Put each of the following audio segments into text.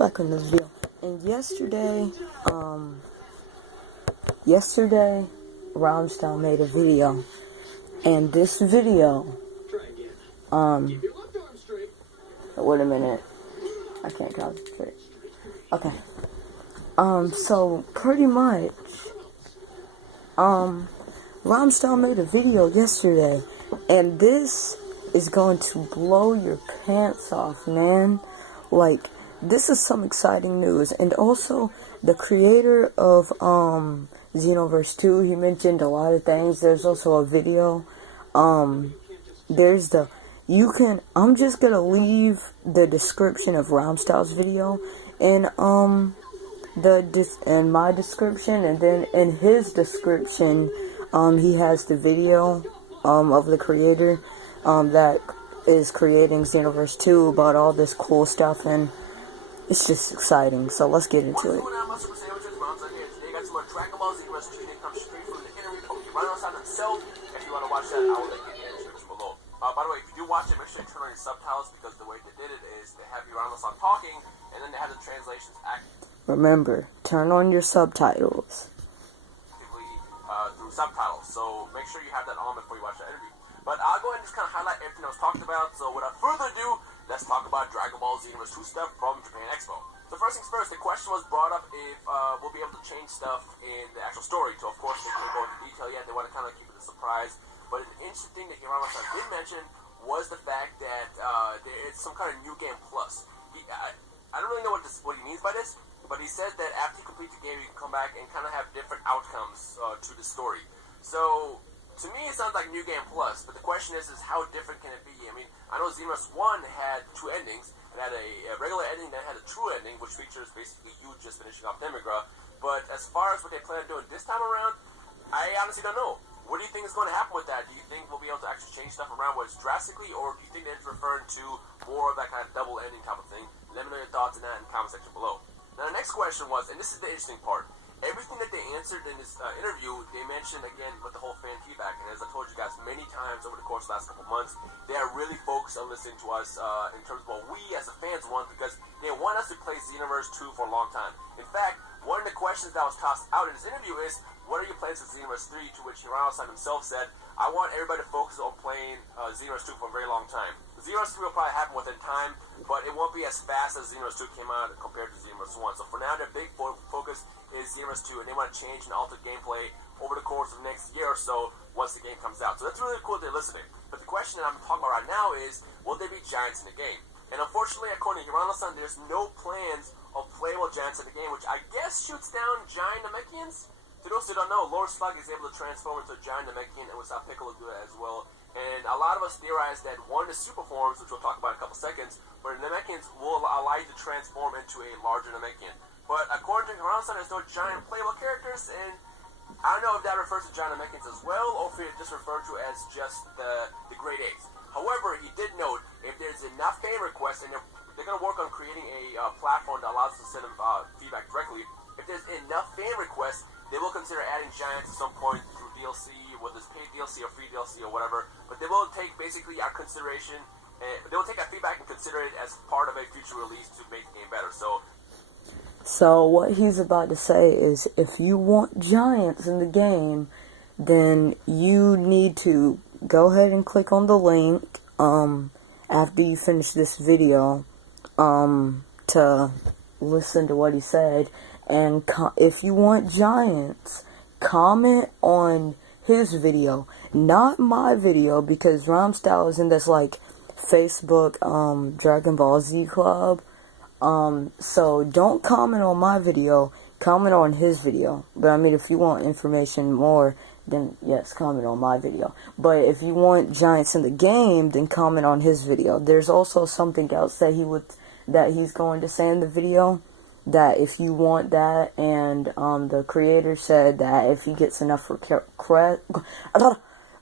back on this video. And yesterday, Romstyle made a video, and this video, wait a minute, I can't concentrate. Okay, so pretty much, Romstyle made a video yesterday, and this is going to blow your pants off, man. Like, this is some exciting news. And also, the creator of Xenoverse 2, he mentioned a lot of things. There's also a video. I'm just gonna leave the description of Romstyle's video in my description, and then in his description, he has the video of the creator that is creating Xenoverse 2 about all this cool stuff, and it's just exciting. So let's get into it. By the way, if you do watch it, make sure you turn on your subtitles, because the way they did it is they have Uranus-san talking, and then they have the translations active. Remember, turn on your subtitles. Through subtitles, so make sure you have that on before you watch that interview. But I'll go ahead and just kind of highlight everything that was talked about. So without further ado, let's talk about Dragon Ball Xenoverse 2 stuff from Japan Expo. So first things first, the question was brought up if we'll be able to change stuff in the actual story. So of course they can't go into detail yet. They want to kind of keep it a surprise. But an interesting thing that Hirama-san did mention was the fact that it's some kind of new game plus. I don't really know what he means by this, but he says that after you complete the game, you can come back and kind of have different outcomes to the story. So to me, it sounds like New Game Plus, but the question is how different can it be? I mean, I know Xenoverse 1 had two endings. It had a regular ending, then had a true ending, which features basically you just finishing off Demigra. But as far as what they plan on doing this time around, I honestly don't know. What do you think is going to happen with that? Do you think we'll be able to actually change stuff around where it's drastically, or do you think that it's referring to more of that kind of double ending type of thing? Let me know your thoughts on that in the comment section below. Now, the next question was, and this is the interesting part, everything that they answered in this interview, they mentioned again with the whole fan feedback. And as I told you guys many times over the course of the last couple months, they are really focused on listening to us in terms of what we as the fans want, because they want us to play Xenoverse 2 for a long time. In fact, one of the questions that was tossed out in this interview is, what are your plans for Xenoverse 3? To which Hirano-san himself said, I want everybody to focus on playing Xenoverse 2 for a very long time. Xenoverse 3 will probably happen within time, but it won't be as fast as Xenoverse 2 came out compared to Xenoverse 1. So for now, their big focus is Xenoverse 2, and they want to change and alter gameplay over the course of the next year or so once the game comes out. So that's really cool that they're listening. But the question that I'm talking about right now is, will there be giants in the game? And unfortunately, according to Hirano-san, there's no plans of playable giants in the game, which I guess shoots down giant Namekians. To those who don't know, Lord Slug is able to transform into a giant Namekian, and we saw Piccolo do that as well. And a lot of us theorize that one of the super forms, which we'll talk about in a couple seconds, where the Namekians will allow you to transform into a larger Namekian. But according to Hirano-san, there's no giant playable characters, and I don't know if that refers to giant Namekians as well, or if it just referred to as just the Great Apes. However, he did note, if there's enough fan requests, and they're going to work on creating a platform that allows us to send them feedback directly, if there's enough fan requests, they will consider adding giants at some point through DLC, whether it's paid DLC or free DLC or whatever. But they will take basically our consideration, they will take our feedback and consider it as part of a future release to make the game better. So what he's about to say is, if you want giants in the game, then you need to go ahead and click on the link after you finish this video to listen to what he said. And if you want giants, comment on his video, not my video, because Romstyle is in this, like, Facebook, Dragon Ball Z club. So don't comment on my video, comment on his video. But I mean, if you want information more, then yes, comment on my video. But if you want giants in the game, then comment on his video. There's also something else that he's going to say in the video, that if you want that, and the creator said that if he gets enough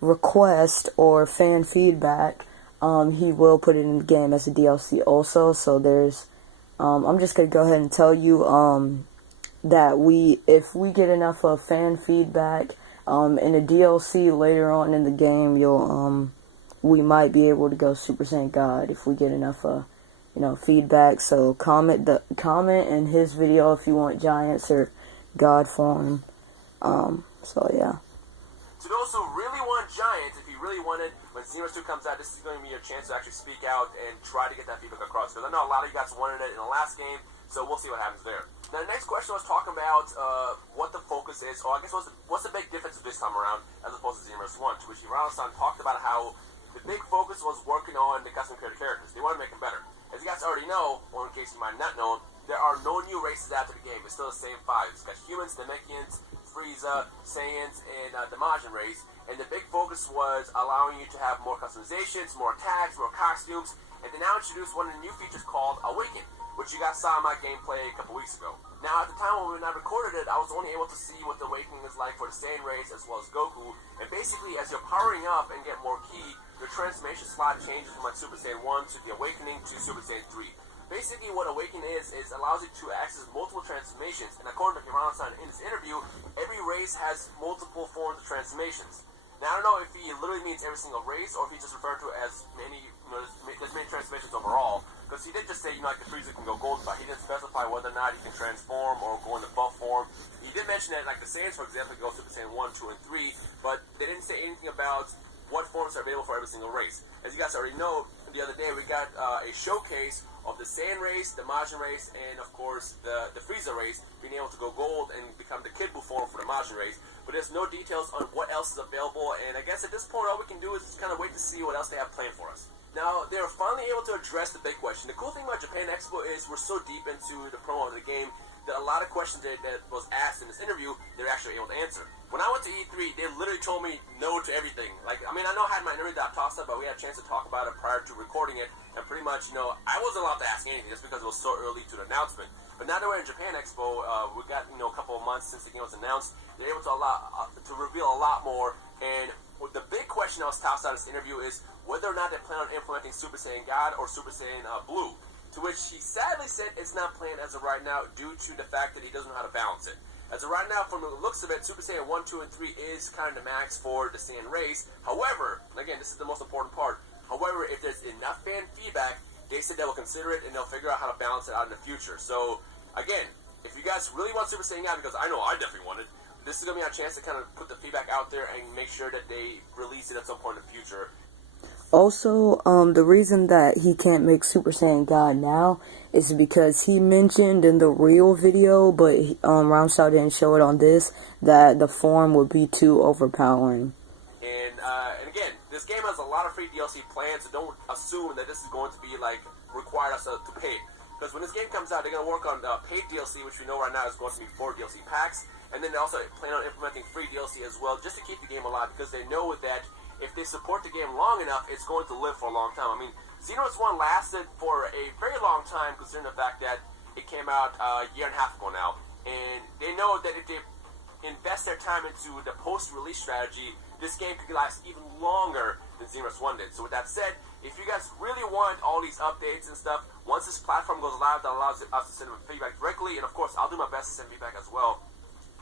request or fan feedback, he will put it in the game as a DLC also. So there's, I'm just gonna go ahead and tell you that if we get enough fan feedback in a DLC later on in the game, we might be able to go Super Saiyan God if we get enough feedback. So comment in his video if you want Giants or God form. So yeah. To those who really want Giants, if you really want it, when Xenoverse 2 comes out, this is going to be your chance to actually speak out and try to get that feedback across. Because I know a lot of you guys wanted it in the last game, so we'll see what happens there. Now, the next question was talking about what the focus is, or I guess what's the big difference this time around as opposed to Xenoverse 1, to which Iran-san talked about how the big focus was working on the custom created characters. They want to make them better. As you guys already know, or in case you might not know, there are no new races after the game. It's still the same five. It's got humans, Namekians, Frieza, Saiyans, and the Majin race. And the big focus was allowing you to have more customizations, more attacks, more costumes, and they now introduce one of the new features called Awaken, which you guys saw in my gameplay a couple weeks ago. Now, at the time when I recorded it, I was only able to see what the Awakening is like for the Saiyan race as well as Goku. And basically, as you're powering up and get more ki, your transformation slot changes from like Super Saiyan 1 to the Awakening to Super Saiyan 3. Basically, what Awaken is allows you to access multiple transformations. And according to Hirano-san in this interview, every race has multiple forms of transformations. Now, I don't know if he literally means every single race, or if he just referred to it as many, there's many transformations overall. Because he did just say, like the Frieza can go gold, but he didn't specify whether or not he can transform or go into buff form. He did mention that, like the Saiyans, for example, can go Super Saiyan 1, 2, and 3, but they didn't say anything about what forms are available for every single race. As you guys already know, the other day we got a showcase of the Saiyan race, the Majin race, and of course the Frieza race being able to go gold and become the Kid Buu form for the Majin race. But there's no details on what else is available, and I guess at this point all we can do is just kind of wait to see what else they have planned for us. Now, they're finally able to address the big question. The cool thing about Japan Expo is we're so deep into the promo of the game that a lot of questions that was asked in this interview, they're actually able to answer. When I went to E3, they literally told me no to everything. Like, I mean, I know I had my interview that I talked about, but we had a chance to talk about it prior to recording it, and pretty much, I wasn't allowed to ask anything just because it was so early to the announcement. But now that we're in Japan Expo, we got, a couple of months since the game was announced, they're able to reveal a lot more, and the big question that was tossed out of this interview is whether or not they plan on implementing Super Saiyan God or Super Saiyan Blue. To which he sadly said it's not planned as of right now due to the fact that he doesn't know how to balance it. As of right now, from the looks of it, Super Saiyan 1, 2, and 3 is kind of the max for the Saiyan race. However, again, this is the most important part. However, if there's enough fan feedback, they said they will consider it and they'll figure out how to balance it out in the future. So, again, if you guys really want Super Saiyan God, because I know I definitely want it, this is going to be our chance to kind of put the feedback out there and make sure that they release it at some point in the future. Also, the reason that he can't make Super Saiyan God now is because he mentioned in the real video, but Ramshaw didn't show it on this, that the form would be too overpowering. And again, this game has a lot of free DLC planned, so don't assume that this is going to be, require us to pay. Because when this game comes out, they're going to work on paid DLC, which we know right now is going to be 4 DLC packs. And then they also plan on implementing free DLC as well, just to keep the game alive, because they know that if they support the game long enough, it's going to live for a long time. I mean, Xenoverse 1 lasted for a very long time, considering the fact that it came out a year and a half ago now. And they know that if they invest their time into the post-release strategy, this game could last even longer than Xenoverse 1 did. So with that said, if you guys really want all these updates and stuff, once this platform goes live, that allows us to send them feedback directly, and of course, I'll do my best to send feedback as well.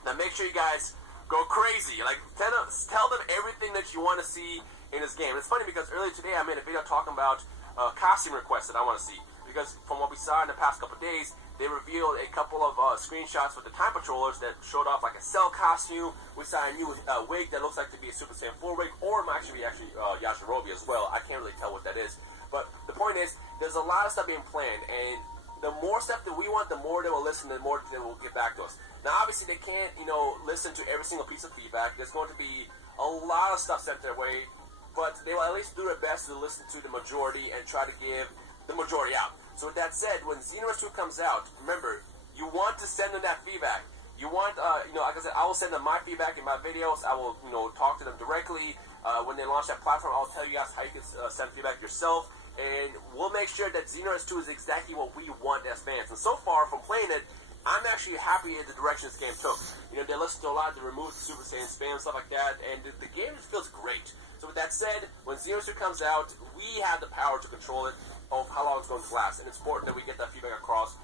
Now make sure you guys go crazy. Tell them everything that you want to see in this game. It's funny because earlier today I made a video talking about costume requests that I want to see. Because from what we saw in the past couple of days, they revealed a couple of screenshots with the Time Patrollers that showed off like a Cell costume. We saw a new wig that looks like to be a Super Saiyan 4 wig, or it might actually be Yajirobe as well. I can't really tell what that is. But the point is, there's a lot of stuff being planned, and the more stuff that we want, the more they will listen, the more they will get back to us. Now, obviously, they can't, listen to every single piece of feedback. There's going to be a lot of stuff sent their way, but they will at least do their best to listen to the majority and try to give the majority out. So with that said, when Xenoverse 2 comes out, remember, you want to send them that feedback. You want, like I said, I will send them my feedback in my videos. I will, talk to them directly. When they launch that platform, I'll tell you guys how you can send feedback yourself. And we'll make sure that Xenoverse 2 is exactly what we want as fans. And so far, from playing it, I'm actually happy at the direction this game took. They listened to a lot, they removed Super Saiyan spam, stuff like that, and the game just feels great. So with that said, when Xenoverse 2 comes out, we have the power to control it, of how long it's going to last. And it's important that we get that feedback across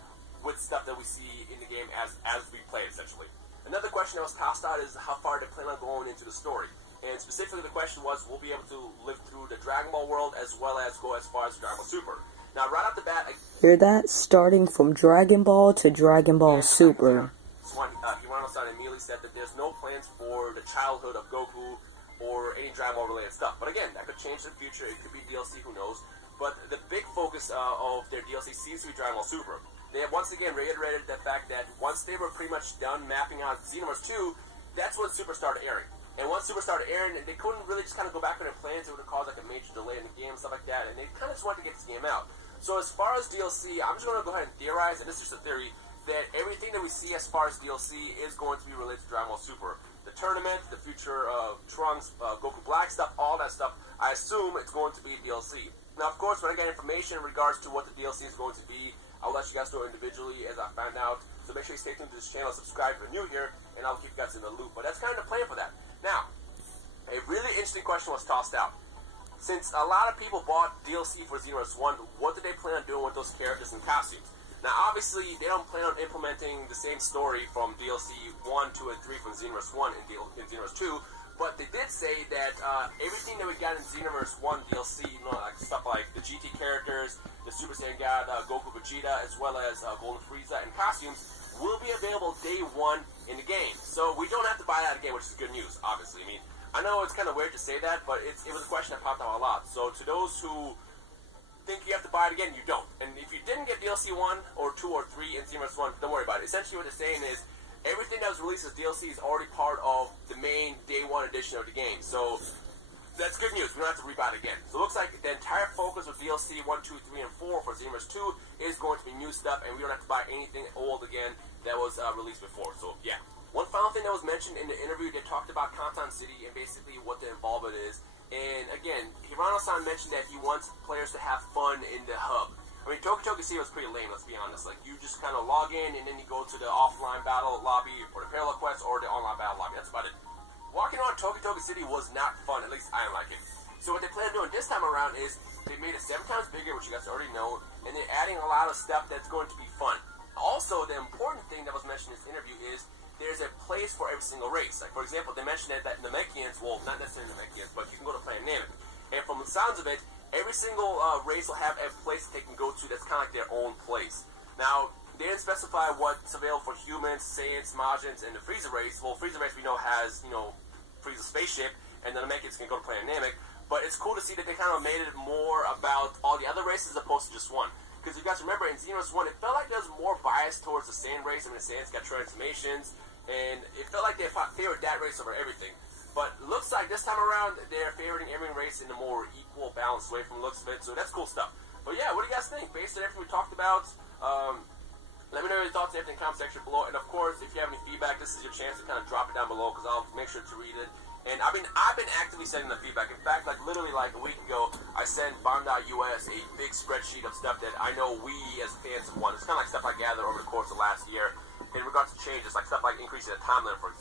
with stuff that we see in the game as we play it, essentially. Another question that was tossed out is how far they plan on going into the story. And specifically the question was, we'll be able to live through the Dragon Ball world as well as go as far as Dragon Ball Super. Now, right off the bat, Hear that? Starting from Dragon Ball to Dragon Ball Super. Hirano-san immediately said that there's no plans for the childhood of Goku or any Dragon Ball related stuff. But again, that could change in the future. It could be DLC, who knows. But the big focus of their DLC seems to be Dragon Ball Super. They have once again reiterated the fact that once they were pretty much done mapping out Xenoverse 2, that's when Super started airing. And once Super started airing, they couldn't really just kind of go back on their plans. It would have caused like a major delay in the game and stuff like that. And they kind of just wanted to get this game out. So as far as DLC, I'm just going to go ahead and theorize, and this is just a theory, that everything that we see as far as DLC is going to be related to Dragon Ball Super. The tournament, the future Trunks, Goku Black stuff, all that stuff, I assume it's going to be DLC. Now, of course, when I get information in regards to what the DLC is going to be, I'll let you guys know individually as I find out. So make sure you stay tuned to this channel, subscribe if you're new here, and I'll keep you guys in the loop. But that's kind of the plan for that. Now, a really interesting question was tossed out. Since a lot of people bought DLC for Xenoverse 1, what did they plan on doing with those characters and costumes? Now, obviously, they don't plan on implementing the same story from DLC 1, 2, and 3 from Xenoverse 1 in Xenoverse 2, but they did say that everything that we got in Xenoverse 1 DLC, you know, like stuff like the GT characters, the Super Saiyan God, Goku Vegeta, as well as Golden Frieza and costumes, will be available day 1 in the game. So we don't have to buy that again, which is good news, obviously. I mean, I know it's kind of weird to say that, but it was a question that popped out a lot. So to those who think you have to buy it again, you don't. And if you didn't get DLC 1 or 2 or 3 in Xenoverse 1, don't worry about it. Essentially what they're saying is everything that was released as DLC is already part of the main day 1 edition of the game. So that's good news. We don't have to rebuy it again. So it looks like the entire focus of DLC 1, 2, 3, and 4 for Xenoverse 2 is going to be new stuff, and we don't have to buy anything old again that was released before. So yeah. One final thing that was mentioned in the interview, they talked about Kantan City and basically what the involvement is. And again, Hirano-san mentioned that he wants players to have fun in the hub. I mean, Toki City was pretty lame, let's be honest. Like, you just kind of log in and then you go to the offline battle lobby or the parallel quest or the online battle lobby. That's about it. Walking around Toki City was not fun, at least I didn't like it. So what they plan on doing this time around is they made it 7 times bigger, which you guys already know, and they're adding a lot of stuff that's going to be fun. Also, the important thing that was mentioned in this interview is there's a place for every single race. Like, for example, they mentioned that Namekians, well, not necessarily Namekians, but you can go to Planet Namek. And from the sounds of it, every single race will have a place that they can go to that's kind of like their own place. Now, they didn't specify what's available for humans, Saiyans, Majins, and the Frieza race. Well, Frieza race we know has, you know, Frieza's spaceship, and the Namekians can go to Planet Namek. But it's cool to see that they kind of made it more about all the other races as opposed to just one. Because if you guys remember, in Xenoverse 1, it felt like there was more bias towards the Saiyan race. I mean, the Saiyans got transformations, and it felt like they favored that race over everything. But looks like this time around, they're favoring every race in a more equal, balanced way from the looks of it. So that's cool stuff. But yeah, what do you guys think? Based on everything we talked about, let me know your thoughts and everything in the comment section below. And of course, if you have any feedback, this is your chance to kind of drop it down below, because I'll make sure to read it. And I've been actively sending the feedback. In fact, like literally like a week ago, I sent Bandai.US a big spreadsheet of stuff that I know we as fans have won. It's kind of like stuff I gathered over the course of last year in regards to changes, like stuff like increasing the time limit, for example.